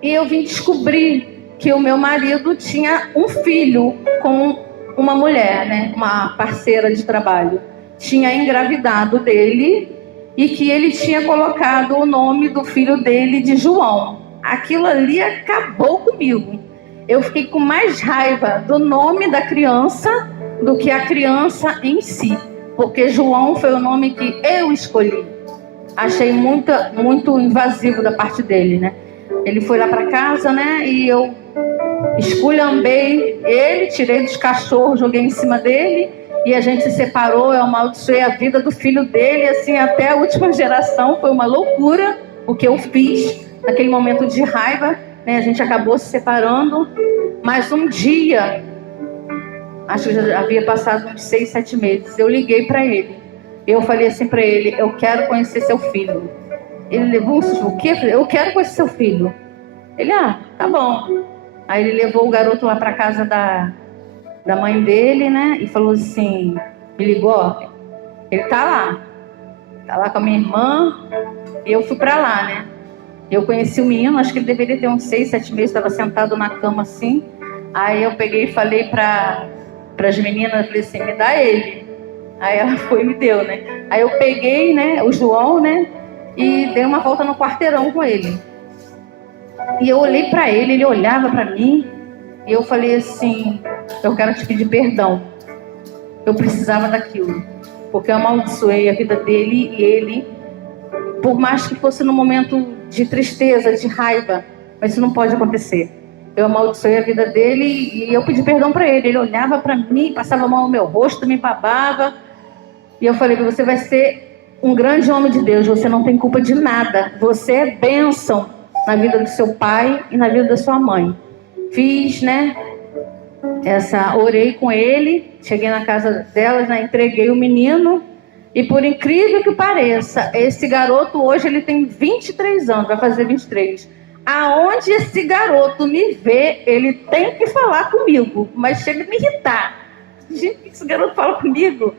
e eu vim descobrir que o meu marido tinha um filho com uma mulher, né, uma parceira de trabalho. Tinha engravidado dele e que ele tinha colocado o nome do filho dele de João. Aquilo ali acabou comigo. Eu fiquei com mais raiva do nome da criança do que a criança em si. Porque João foi o nome que eu escolhi. Achei muito invasivo da parte dele, né? Ele foi lá para casa, né? E eu esculhambei ele, tirei dos cachorros, joguei em cima dele. E a gente se separou, eu amaldiçoei a vida do filho dele, assim, até a última geração. Foi uma loucura o que eu fiz naquele momento de raiva, né? A gente acabou se separando. Mas um dia, acho que já havia passado uns 6, 7 meses, eu liguei para ele. Eu falei assim para ele: eu quero conhecer seu filho. Ele levou um susto: o quê? Eu quero conhecer seu filho. Ele: tá bom. Aí ele levou o garoto lá para casa da mãe dele, né? E falou assim, me ligou: ele tá lá com a minha irmã. E eu fui para lá, né? Eu conheci o menino, acho que ele deveria ter uns 6, 7 meses, estava sentado na cama assim. Aí eu peguei e falei para as meninas, eu falei assim: me dá ele. Aí ela foi e me deu, né? Aí eu peguei, né, o João, né, e dei uma volta no quarteirão com ele. E eu olhei para ele, ele olhava para mim, e eu falei assim: eu quero te pedir perdão. Eu precisava daquilo, porque eu amaldiçoei a vida dele, e ele, por mais que fosse num momento de tristeza, de raiva, mas isso não pode acontecer. Eu amaldiçoei a vida dele e eu pedi perdão para ele. Ele olhava para mim, passava a mão no meu rosto, me babava. E eu falei: você vai ser um grande homem de Deus, você não tem culpa de nada. Você é bênção na vida do seu pai e na vida da sua mãe. Fiz, né? Orei com ele, cheguei na casa delas, né, entreguei o menino. E por incrível que pareça, esse garoto hoje ele tem 23 anos, vai fazer 23. Aonde esse garoto me vê, ele tem que falar comigo, mas chega a me irritar. Gente, esse garoto fala comigo.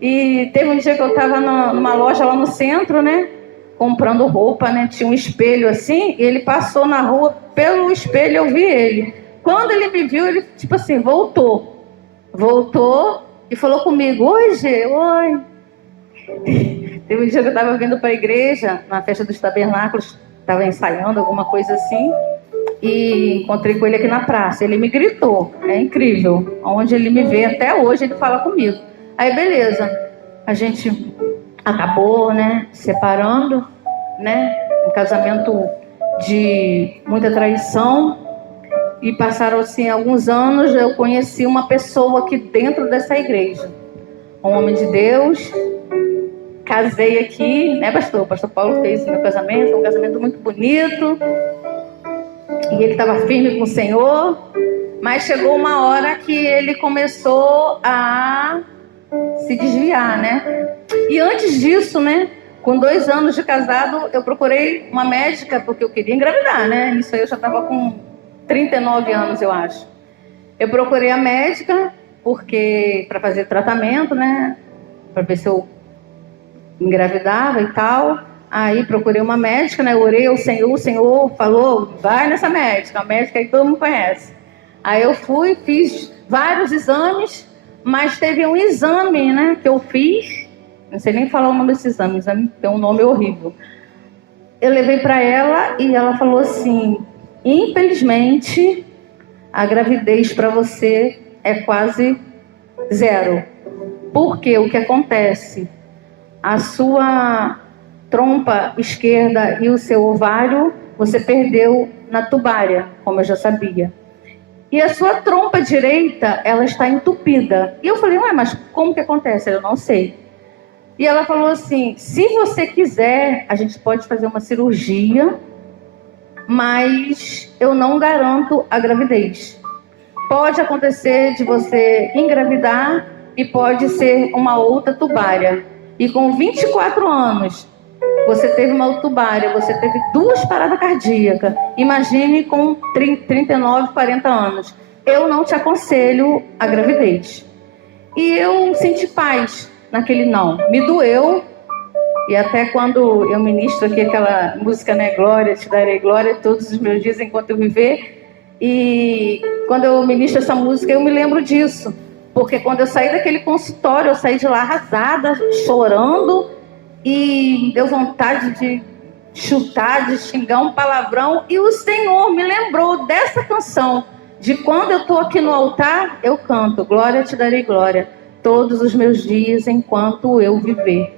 E teve um dia que eu estava numa loja lá no centro, né, comprando roupa, né, tinha um espelho assim, e ele passou na rua, pelo espelho eu vi ele. Quando ele me viu, ele, tipo assim, voltou e falou comigo: oi, Gê, oi. Teve um dia que eu estava vindo para a igreja, na festa dos tabernáculos, estava ensaiando alguma coisa assim, e encontrei com ele aqui na praça. Ele me gritou, é incrível, onde ele me vê até hoje ele fala comigo. Aí beleza, a gente acabou, né, separando, né, um casamento de muita traição. E passaram assim alguns anos, eu conheci uma pessoa aqui dentro dessa igreja, um homem de Deus. Casei aqui, né, pastor? O pastor Paulo fez meu casamento, um casamento muito bonito. E ele estava firme com o Senhor. Mas chegou uma hora que ele começou a se desviar, né? E antes disso, né, com 2 anos de casado, eu procurei uma médica, porque eu queria engravidar, né? Isso aí eu já estava com 39 anos, eu acho. Eu procurei a médica, porque para fazer tratamento, né? Para ver se eu engravidava e tal. Aí procurei uma médica, né? Eu orei ao Senhor, o Senhor falou, vai nessa médica, a médica aí todo mundo conhece. Aí eu fui, fiz vários exames, mas teve um exame, né, que eu fiz, não sei nem falar o nome desse exame tem um nome horrível. Eu levei para ela e ela falou assim, infelizmente, a gravidez para você é quase 0. Porque o que acontece? A sua trompa esquerda e o seu ovário, você perdeu na tubária, como eu já sabia. E a sua trompa direita, ela está entupida. E eu falei, ué, mas como que acontece? Eu não sei. E ela falou assim, se você quiser, a gente pode fazer uma cirurgia, mas eu não garanto a gravidez. Pode acontecer de você engravidar e pode ser uma outra tubária. E com 24 anos, você teve uma tubária, você teve 2 paradas cardíacas. Imagine com 39, 40 anos. Eu não te aconselho a gravidez. E eu senti paz naquele não. Me doeu. E até quando eu ministro aqui aquela música, né? Glória, te darei glória todos os meus dias enquanto eu viver. E quando eu ministro essa música, eu me lembro disso. Porque quando eu saí daquele consultório, eu saí de lá arrasada, chorando. E deu vontade de chutar, de xingar um palavrão. E o Senhor me lembrou dessa canção. De quando eu estou aqui no altar, eu canto. Glória, te darei glória. Todos os meus dias enquanto eu viver.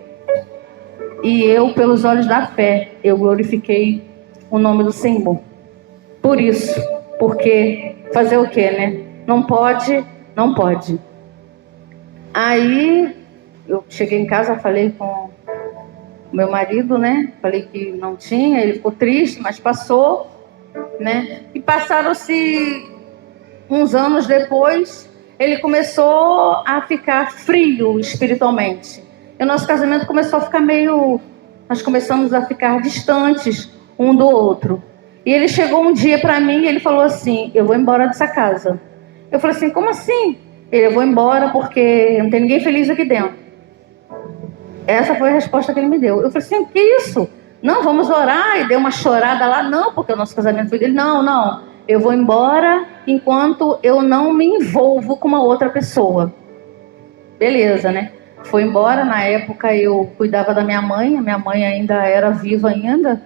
E eu, pelos olhos da fé, eu glorifiquei o nome do Senhor. Por isso. Porque fazer o quê, né? Não pode, não pode. Aí eu cheguei em casa, falei com meu marido, né? Falei que não tinha, ele ficou triste, mas passou, né? E passaram-se uns anos depois, ele começou a ficar frio espiritualmente. E o nosso casamento começou a ficar nós começamos a ficar distantes um do outro. E ele chegou um dia para mim e ele falou assim, eu vou embora dessa casa. Eu falei assim, como assim? Eu vou embora porque não tem ninguém feliz aqui dentro. Essa foi a resposta que ele me deu. Eu falei assim, que isso? Não, vamos orar. E deu uma chorada lá. Não, porque o nosso casamento foi dele. Não. Eu vou embora enquanto eu não me envolvo com uma outra pessoa. Beleza, né? Foi embora. Na época eu cuidava da minha mãe. A minha mãe ainda era viva ainda.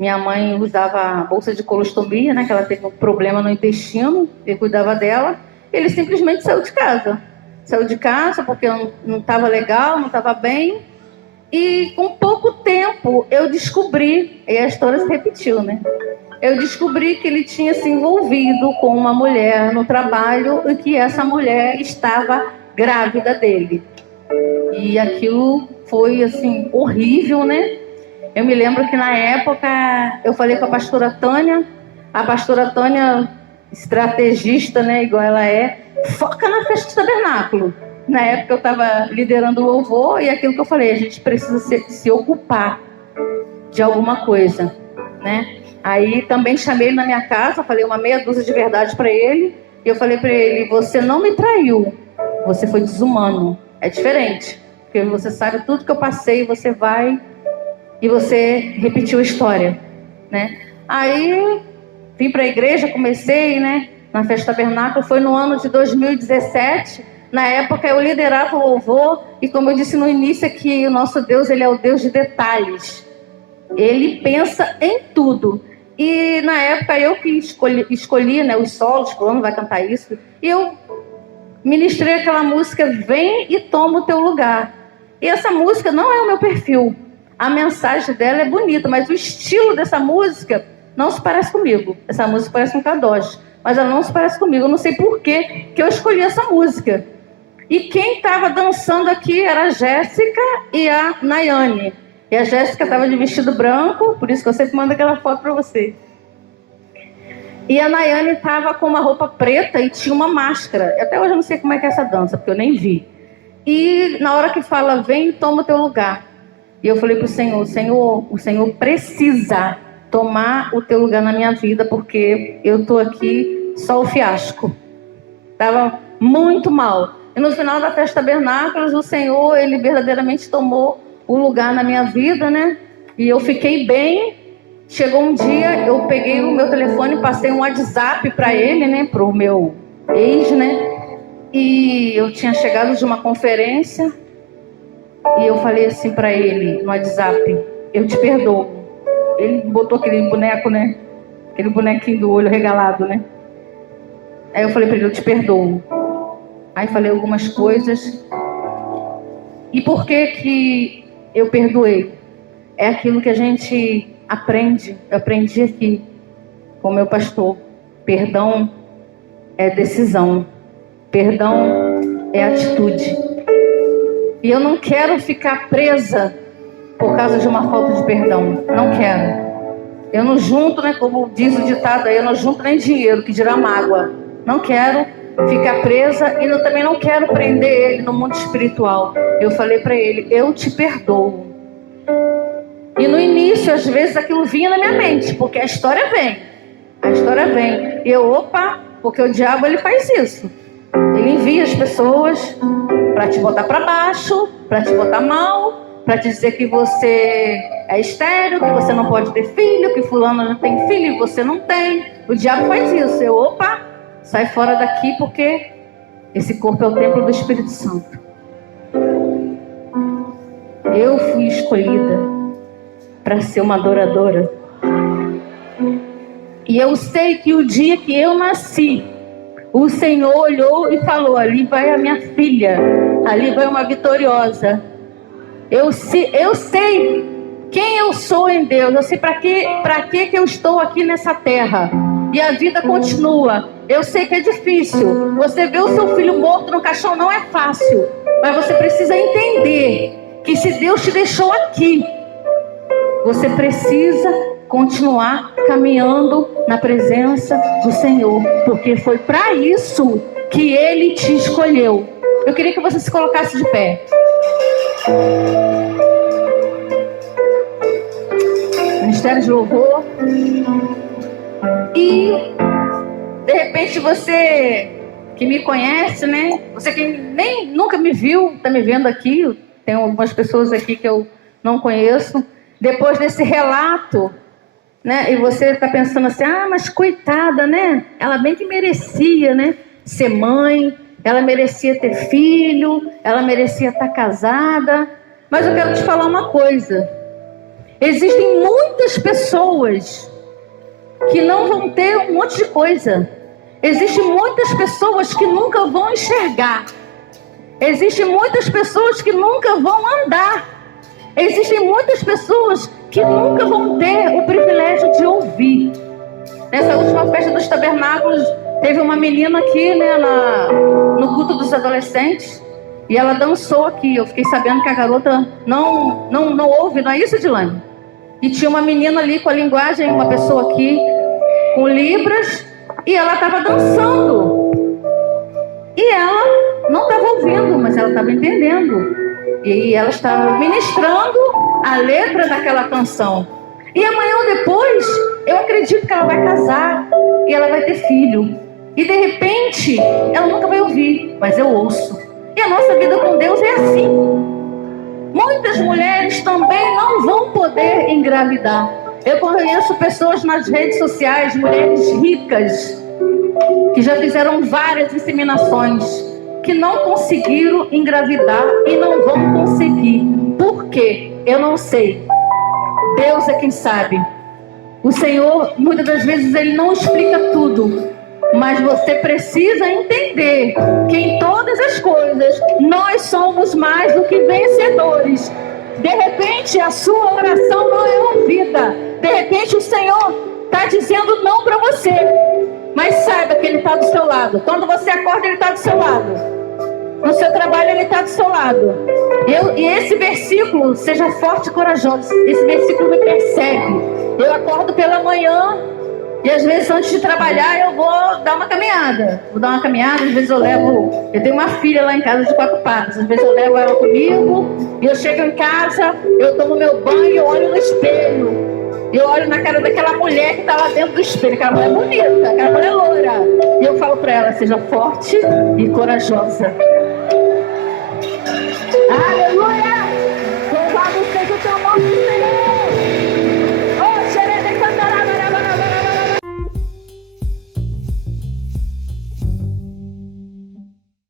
Minha mãe usava bolsa de colostomia, né? Que ela teve um problema no intestino. Eu cuidava dela. Ele simplesmente saiu de casa. Saiu de casa porque não estava legal, não estava bem. E com pouco tempo eu descobri, e a história se repetiu, né? Eu descobri que ele tinha se envolvido com uma mulher no trabalho e que essa mulher estava grávida dele. E aquilo foi, assim, horrível, né? Eu me lembro que na época eu falei com a pastora Tânia, estrategista, né, igual ela é, foca na festa do tabernáculo. Na época eu estava liderando o louvor e aquilo que eu falei, a gente precisa se ocupar de alguma coisa, né? Aí também chamei ele na minha casa, falei uma meia dúzia de verdade para ele, e eu falei para ele, você não me traiu, você foi desumano. É diferente, porque você sabe tudo que eu passei, você vai e você repetiu a história, né? Aí vim para a igreja, comecei, né, na festa tabernáculo, foi no ano de 2017. Na época eu liderava o louvor e, como eu disse no início aqui, o nosso Deus, ele é o Deus de detalhes. Ele pensa em tudo. E na época eu que escolhi, né, os solos, fulano vai cantar isso. E eu ministrei aquela música Vem e Toma o Teu Lugar. E essa música não é o meu perfil. A mensagem dela é bonita, mas o estilo dessa música não se parece comigo. Essa música parece um Kadosh, mas ela não se parece comigo. Eu não sei por que eu escolhi essa música. E quem estava dançando aqui era a Jéssica e a Nayane. E a Jéssica estava de vestido branco, por isso que eu sempre mando aquela foto para você. E a Nayane estava com uma roupa preta e tinha uma máscara. Até hoje eu não sei como é que é essa dança, porque eu nem vi. E na hora que fala, vem e toma o teu lugar. E eu falei para o Senhor precisa tomar o teu lugar na minha vida, porque eu estou aqui só o fiasco. Estava muito mal. E no final da festa tabernáculos, o Senhor, Ele verdadeiramente tomou o lugar na minha vida, né? E eu fiquei bem. Chegou um dia, eu peguei o meu telefone e passei um WhatsApp para ele, né? Para o meu ex, né? E eu tinha chegado de uma conferência e eu falei assim para ele no WhatsApp, eu te perdoo. Ele botou aquele boneco, né? Aquele bonequinho do olho regalado, né? Aí eu falei para ele, eu te perdoo. Aí falei algumas coisas. E por que eu perdoei? É aquilo que a gente aprende. Eu aprendi aqui com o meu pastor. Perdão é decisão. Perdão é atitude. E eu não quero ficar presa por causa de uma falta de perdão. Não quero. Eu não junto, né? Como diz o ditado aí, eu não junto nem dinheiro, que dirá mágoa. Não quero ficar presa e eu também não quero prender ele no mundo espiritual. Eu falei para ele, eu te perdoo. E no início, às vezes, aquilo vinha na minha mente, porque a história vem. A história vem. E eu, porque o diabo, ele faz isso. Ele envia as pessoas para te botar para baixo, para te botar mal, para te dizer que você é estéril, que você não pode ter filho, que fulano já tem filho e você não tem. O diabo faz isso. Eu, sai fora daqui, porque esse corpo é o templo do Espírito Santo. Eu fui escolhida para ser uma adoradora. E eu sei que o dia que eu nasci, o Senhor olhou e falou, ali vai a minha filha, ali vai uma vitoriosa. Eu sei quem eu sou em Deus, eu sei para que eu estou aqui nessa terra. E a vida continua. Eu sei que é difícil. Você vê o seu filho morto no caixão não é fácil. Mas você precisa entender que se Deus te deixou aqui, você precisa continuar caminhando na presença do Senhor, porque foi para isso que Ele te escolheu. Eu queria que você se colocasse de pé. Ministério de Louvor. E de repente você que me conhece, né? Você que nem nunca me viu, está me vendo aqui. Tem algumas pessoas aqui que eu não conheço. Depois desse relato, né? E você está pensando assim, mas coitada, né? Ela bem que merecia, né? Ser mãe, ela merecia ter filho, ela merecia estar casada. Mas eu quero te falar uma coisa. Existem muitas pessoas que não vão ter um monte de coisa. Existem muitas pessoas que nunca vão enxergar. Existem muitas pessoas que nunca vão andar. Existem muitas pessoas que nunca vão ter o privilégio de ouvir. Nessa última festa dos tabernáculos, teve uma menina aqui, né, no culto dos adolescentes, e ela dançou aqui. Eu fiquei sabendo que a garota não ouve, não é isso, Dilane? E tinha uma menina ali com a linguagem, uma pessoa aqui com libras, e ela estava dançando. E ela não estava ouvindo, mas ela estava entendendo. E ela estava ministrando a letra daquela canção. E amanhã ou depois, eu acredito que ela vai casar e ela vai ter filho. E de repente, ela nunca vai ouvir, mas eu ouço. E a nossa vida com Deus é assim. Muitas mulheres também não vão poder engravidar. Eu conheço pessoas nas redes sociais, mulheres ricas, que já fizeram várias inseminações, que não conseguiram engravidar e não vão conseguir. Por quê? Eu não sei. Deus é quem sabe. O Senhor, muitas das vezes, Ele não explica tudo. Mas você precisa entender que em todas as coisas nós somos mais do que vencedores. De repente a sua oração não é ouvida. De repente o Senhor está dizendo não para você. Mas saiba que Ele está do seu lado. Quando você acorda, Ele está do seu lado. No seu trabalho, Ele está do seu lado. E esse versículo, seja forte e corajoso, esse versículo me persegue. Eu acordo pela manhã e às vezes antes de trabalhar eu vou dar uma caminhada. Às vezes eu tenho uma filha lá em casa de 4 patas. Às vezes eu levo ela comigo e eu chego em casa, eu tomo meu banho, eu olho no espelho. Eu olho na cara daquela mulher que está lá dentro do espelho, aquela mulher bonita, aquela mulher loura. E eu falo para ela, seja forte e corajosa.